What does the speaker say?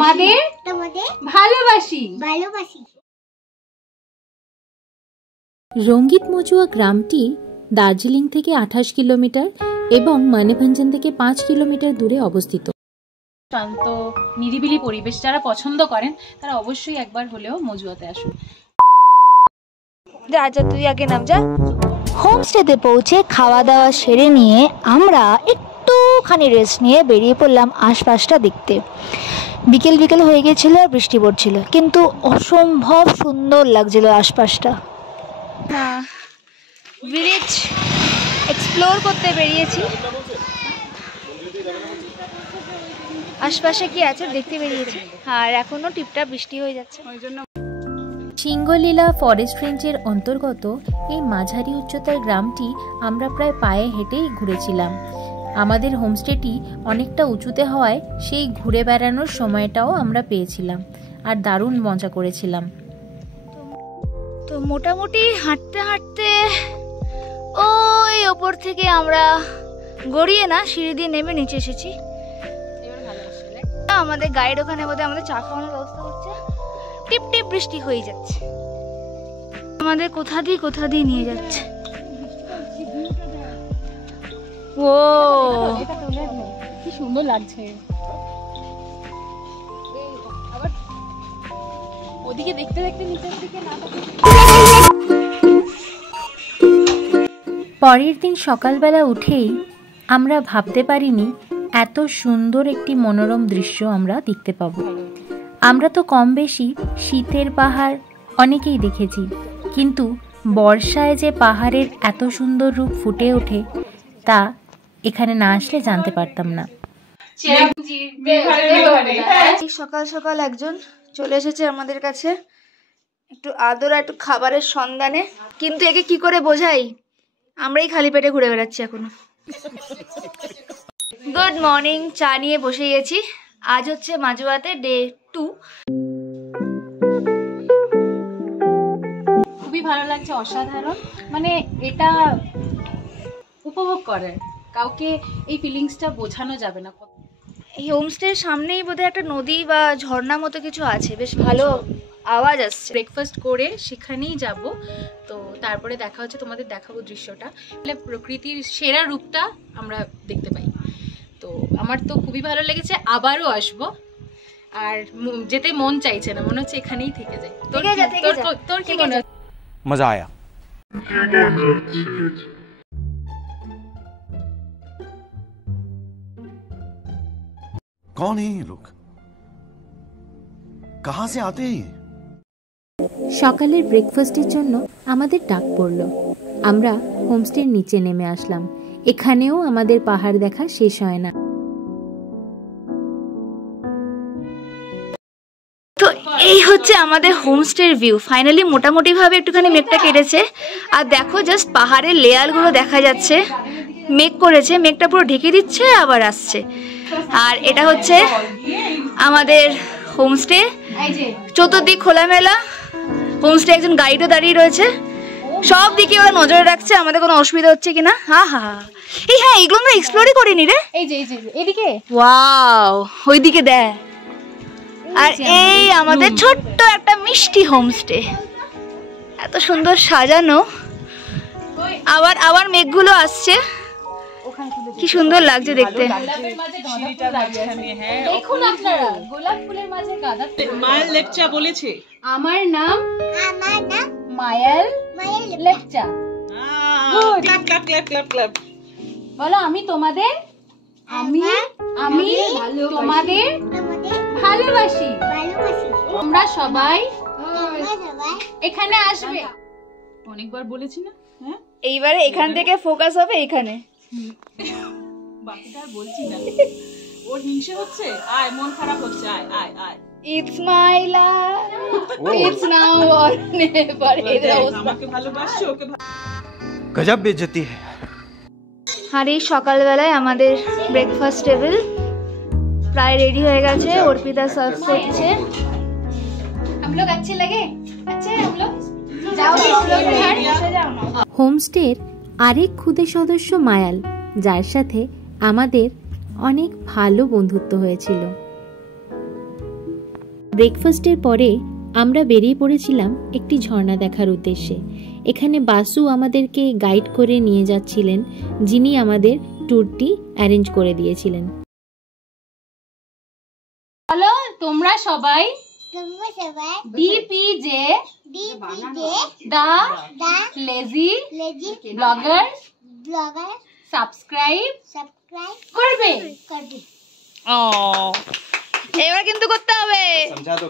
তোমাদের ভালোবাসি। রঙ্গিত মজুয়া গ্রামটি দার্জিলিং থেকে 28 কিলোমিটার এবং মনিভঞ্জন থেকে 5 কিলোমিটার দূরে অবস্থিত। শান্ত নিরিবিলি পরিবেশ যারা পছন্দ করেন তারা অবশ্যই একবার হলেও মজুয়াতে আসুন। যা যা তুই আগে নাম যা। হোমস্টেতে পৌঁছে খাওয়া দাওয়া সেরে নিয়ে আমরা একটুখানি রেস্ট নিয়ে বেরিয়ে পড়লাম আশপাশটা দেখতে। বিকেল বিকেল হয়ে গেছিল আর বৃষ্টি পড়ছিল, কিন্তু অসম্ভব সুন্দর লাগছিল আশপাশটা। ভিলেজ এক্সপ্লোর করতে বেরিয়েছি, আশপাশে কি আছে দেখতে বেরিয়েছি, আর এখনো টিপটাপ বৃষ্টি হয়ে যাচ্ছে। সিংহলীলা ফরেস্ট রেঞ্জের অন্তর্গত এই মাঝারি উচ্চতার গ্রামটি আমরা প্রায় পায়ে হেঁটেই ঘুরেছিলাম। আমাদের হোমস্টেটি অনেকটা উঁচুতে হওয়ায় সেই ঘুরে বেড়ানোর সময়টাও আমরা পেয়েছিলাম আর দারুণ মজা করেছিলাম। তো মোটামুটি হাঁটতে হাঁটতে ওই ওপর থেকে আমরা গড়িয়ে না সিঁড়ি দিয়ে নেমে নিচে এসেছি। আমাদের গাইড ওখানে বোধহয় আমাদের চা খাওয়ানোর ব্যবস্থা করছে। টিপ টিপ বৃষ্টি হয়ে যাচ্ছে, আমাদের কোথা দিয়ে নিয়ে যাচ্ছে। ও কি সুন্দর লাগছে, আবার ওদিকে দেখতে দেখতে নিচের দিকে না। পরের দিন সকালবেলা উঠেই আমরা ভাবতে পারিনি এত সুন্দর একটি মনোরম দৃশ্য আমরা দেখতে পাবো। আমরা তো কম বেশি শীতের পাহাড় অনেকেই দেখেছি, কিন্তু বর্ষায় যে পাহাড়ের এত সুন্দর রূপ ফুটে ওঠে তা এখানে না আসলে জানতে পারতাম না। সকাল সকাল একজন চলে এসেছে আমাদের কাছে একটু আদর একটু খাবারের সন্ধানে, কিন্তু একে কি করে বোঝাই, আমরাই খালি পেটে ঘুরে বেড়াচ্ছি এখনো। গুড মর্নিং, চা নিয়ে বসে গেছি। আজ হচ্ছে মাজুয়াতে ডে 2। খুবই ভালো লাগছে, অসাধারণ। মানে এটা উপভোগ করে কাউকে এই ফিলিংসটা বোঝানো যাবে না। এই হোমস্টের সামনেই বোধহয় একটা নদী বা ঝর্ণা মতো কিছু আছে, বেশ ভালো আওয়াজ আসছে। ব্রেকফাস্ট করে সেখানেই যাব, তো তারপরে দেখা হচ্ছে, তোমাদের দেখাবো দৃশ্যটা। প্রকৃতির সেরা রূপটা আমরা দেখতে পাই। তো আমার তো খুবই ভালো লেগেছে, আবারও আসবো। আর যেতে মন চাইছে না, মনে হচ্ছে এখানেই থেকে যাই। তোর কি মনে হচ্ছে? মজা আয়া। कौन है ये लोग? कहां से आते हैं? সকালের ব্রেকফাস্টের জন্য আমাদের ডাক পড়ল। আমরা হোমস্টের নিচে নেমে আসলাম। এখানেও আমাদের পাহাড় দেখা শেষ হয় না। তো এই হচ্ছে আমাদের হোমস্টের ভিউ। ফাইনালি মোটামুটি ভাবে একটুখানি মেঘটা কেটেছে, আর দেখো জাস্ট পাহাড়ের লেয়ারগুলো দেখা যাচ্ছে। মেঘ করেছে, মেঘটা পুরো ঢেকে দিচ্ছে আবার আসছে। আর এটা হচ্ছে আমাদের হোমস্টে, চতুর্দিক খোলামেলা। হোমস্টে একজন গাইডও দাঁড়িয়ে রয়েছে, সব দিকে ওরা নজরে রাখছে আমাদের কোনো অসুবিধা হচ্ছে কিনা। হ্যাঁ, এগুলো আমরা এক্সপ্লোরই করিনি রে। এই যে এদিকে, ওয়াও, ওইদিকে দেখ। আর এই আমাদের ছোট্ট একটা মিষ্টি হোমস্টে, এত সুন্দর সাজানো। আবার মেঘগুলো আসছে, কি সুন্দর লাগছে দেখতে। দেখুন আপনারা, গোলাপ ফুলের মাঝে গাঁদা। মায়াল লেপচা বলেছে, আমার নাম Mayal Lepcha. Clap clap clap clap clap বলো, আমি তোমাদের ভালোবাসি। তোমরা সবাই এখানে আসবে। অনেকবার বলেছি না? হ্যাঁ, এইবারে এখান থেকে ফোকাস হবে এখানে, বাকিটা বলছি না। ওর হিংসে হচ্ছে, আয়, মন খারাপ হচ্ছে, আয় আয় আয়। It's my life, it's now or never। আমাকে ভালোবাসছো, ওকে गजब बेइज्जती है। আর এই সকালবেলায় আমাদের ব্রেকফাস্ট টেবিল প্রায় রেডি হয়ে গেছে। অর্পিতা সার্ভ করছে। हम लोग अच्छे लगे? अच्छे हम लोग হোমস্টের আরেক খুদে সদস্য মায়াল, যার সাথে আমাদের অনেক ভালো বন্ধুত্ব হয়েছিল। ব্রেকফাস্টের পরে আমরা বেরিয়ে পড়েছিলাম একটি ঝর্ণা দেখার উদ্দেশ্যে। এখানে বাসু আমাদেরকে গাইড করে নিয়ে যাচ্ছিলেন, যিনি আমাদের ট্যুরটি অ্যারেঞ্জ করে দিয়েছিলেন। বলো তোমরা সবাই ডিপিজে দা লেজি ব্লগার সাবস্ক্রাইব করবে। এবার কিন্তু করতে হবে। समझा दो।